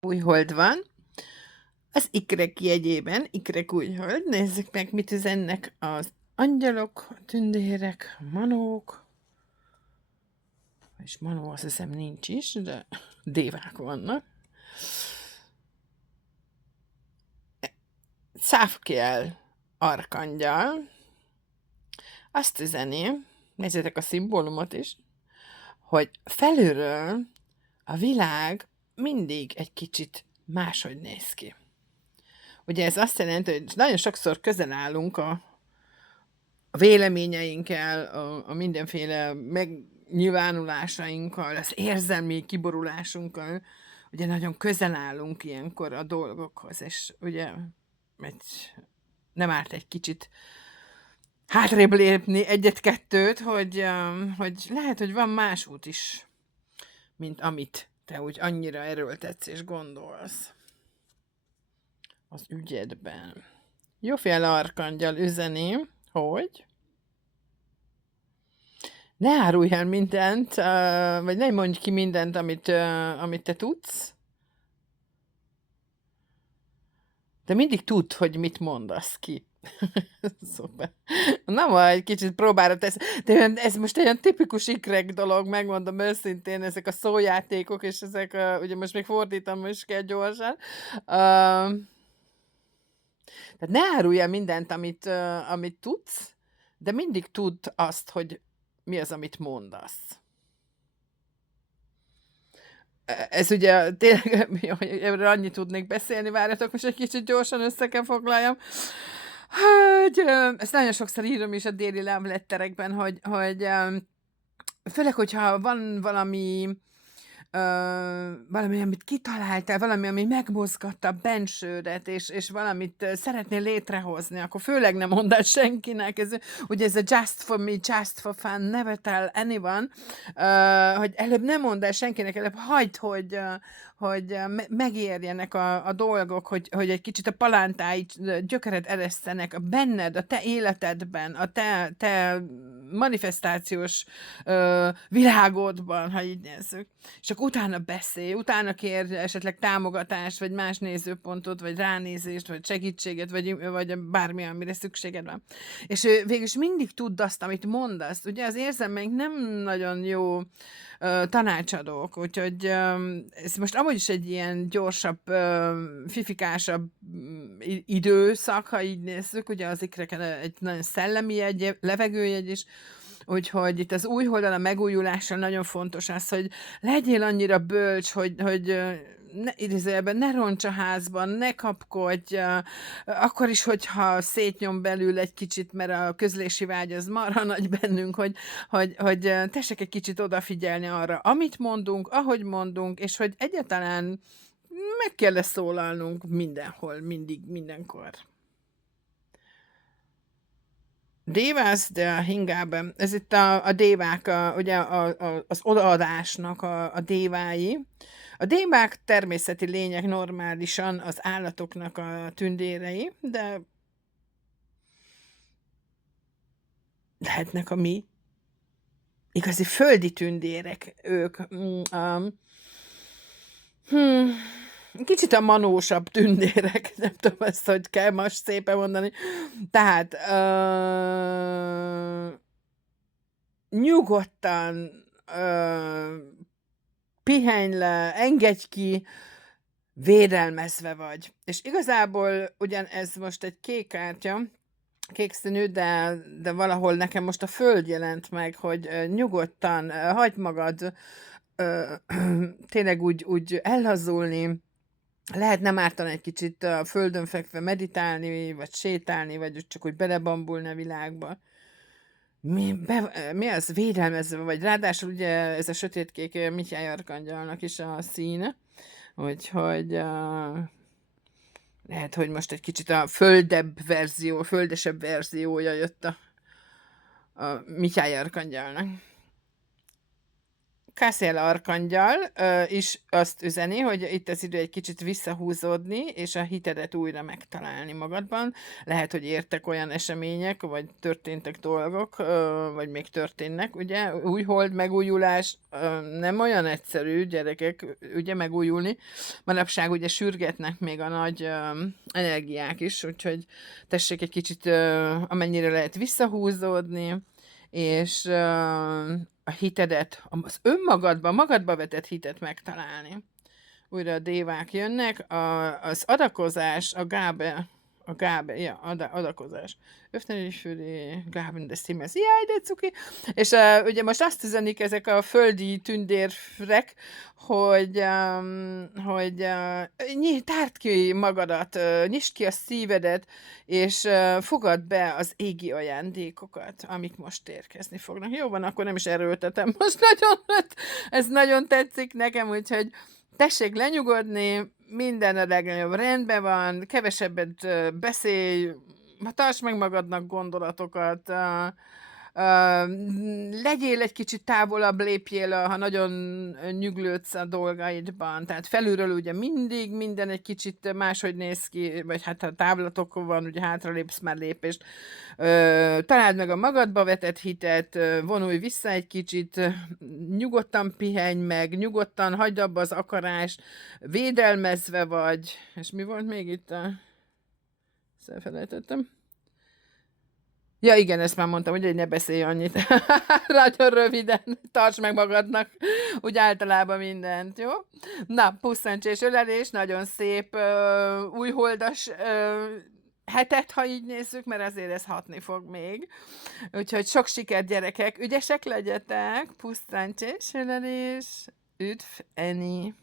Új hold van. Az ikrek jegyében, ikrek új hold. Nézzük meg, mit üzennek az angyalok, a tündérek, a manók. És manó azt hiszem nincs is, de dévák vannak. Szávkiel arkangyal azt üzeni, nézzétek a szimbólumot is, hogy felülről a világ mindig egy kicsit máshogy néz ki. Ugye ez azt jelenti, hogy nagyon sokszor közel állunk a véleményeinkkel, a mindenféle megnyilvánulásainkkal, az érzelmi kiborulásunkkal, ugye nagyon közel állunk ilyenkor a dolgokhoz, és ugye nem árt egy kicsit hátrébb lépni egyet-kettőt, hogy lehet, hogy van más út is, mint amit te úgy annyira erőltetsz és gondolsz az ügyedben. Jófél arkangyal üzeni, hogy ne árulj el mindent, vagy ne mondj ki mindent, amit te tudsz, de mindig tudd, hogy mit mondasz ki. Szuper. Na majd kicsit próbára tesz. De ez most olyan tipikus ikrek dolog, megmondom őszintén, ezek a szójátékok, és ezek, ugye most még fordítom is kell gyorsan. Tehát ne árulj el mindent, amit tudsz, de mindig tudd azt, hogy mi az, amit mondasz. Ez ugye tényleg, erről annyit tudnék beszélni, várjatok, most egy kicsit gyorsan össze kell foglaljam. Hogy ezt nagyon sokszor írom is a déli lámletterekben, hogy főleg, hogyha van valami, valami, amit kitaláltál, valami, ami megmozgatta a bensődet, és valamit szeretnél létrehozni, akkor főleg nem mondd el senkinek. Ugye ez a just for me, just for fun, never tell anyone, hogy előbb nem mondd el senkinek, előbb hagyd, hogy megérjenek a dolgok, hogy egy kicsit a palántáid gyökeret eresztenek benned, a te életedben, a te manifestációs világodban, ha így nézzük. És csak utána beszélj, utána kér esetleg támogatást, vagy más nézőpontot, vagy ránézést, vagy segítséget, vagy bármi, amire szükséged van. És végül is mindig tudd azt, amit mondasz. Ugye az érzelmeink nem nagyon jó tanácsadók, úgyhogy ez most amúgy is egy ilyen gyorsabb, fifikásabb időszak, ha így nézzük, ugye az ikreken egy nagyon szellemi jegy, levegőjegy is, úgyhogy itt az új hold a megújulással nagyon fontos az, hogy legyél annyira bölcs, hogy idézőjelben ne roncs a házban, ne kapkodj, akkor is, hogyha szétnyom belül egy kicsit, mert a közlési vágy az marha nagy bennünk, hogy tessék egy kicsit odafigyelni arra, amit mondunk, ahogy mondunk, és hogy egyáltalán meg kell szólalnunk mindenhol, mindig, mindenkor. Dévász, de hingában. Ez itt a dévák, ugye az odaadásnak a dévái. A dévák természeti lények normálisan az állatoknak a tündérei, de lehetnek a mi igazi földi tündérek ők. Kicsit a manósabb tündérek, nem tudom ezt, hogy kell most szépen mondani. Tehát nyugodtan pihenj le, engedj ki, védelmezve vagy. És igazából ugyan ez most egy kék kártya, kék színű, de valahol nekem most a föld jelent meg, hogy nyugodtan hagyd magad tényleg úgy ellazulni, lehet nem ártani egy kicsit a földön fekve meditálni, vagy sétálni, vagy csak úgy belebambulni a világba. Mi az? Védelmezve vagy. Ráadásul ugye ez a sötétkék Mihály arkangyalnak is a színe, úgyhogy lehet, hogy most egy kicsit a földesebb verziója jött a Mihály arkangyalnak. Cassiel arkangyal is azt üzeni, hogy itt az idő egy kicsit visszahúzódni, és a hitedet újra megtalálni magadban. Lehet, hogy értek olyan események, vagy történtek dolgok, vagy még történnek, ugye? Új hold, megújulás, nem olyan egyszerű, gyerekek, ugye megújulni. Manapság ugye sürgetnek még a nagy energiák is, úgyhogy tessék egy kicsit, amennyire lehet visszahúzódni, és a hitedet, az önmagadba, magadba vetett hitet megtalálni. Újra a dévák jönnek, az adakozás, adakozás. Öfteni Füli, Gaben des Himmels, jaj, de cuki! És ugye most azt üzenik ezek a földi tündérfrek, hogy tárd ki magadat, nyisd ki a szívedet, és fogad be az égi ajándékokat, amik most érkezni fognak. Jó van, akkor nem is erőltetem. Most ez nagyon tetszik nekem, úgyhogy tessék lenyugodni, minden a legnagyobb rendben van, kevesebbet beszélj, tartsd meg magadnak gondolatokat, legyél egy kicsit távolabb, lépjél, ha nagyon nyüglődsz a dolgaidban. Tehát felülről ugye mindig minden egy kicsit máshogy néz ki, vagy hát ha távlatokon van, ugye hátralépsz már lépést. Találd meg a magadba vetett hitet, vonulj vissza egy kicsit, nyugodtan pihenj meg, nyugodtan hagyd abba az akarást, védelmezve vagy. És mi volt még itt? Ezt elfelejtettem. Ja igen, ezt már mondtam, hogy ne beszélj annyit. Nagyon röviden, tartsd meg magadnak, úgy általában mindent, jó? Na, pusszancs ölelés, nagyon szép újholdas hetet, ha így nézzük, mert azért ez hatni fog még. Úgyhogy sok sikert, gyerekek, ügyesek legyetek, pusszancs ölelés, üdv, Eni.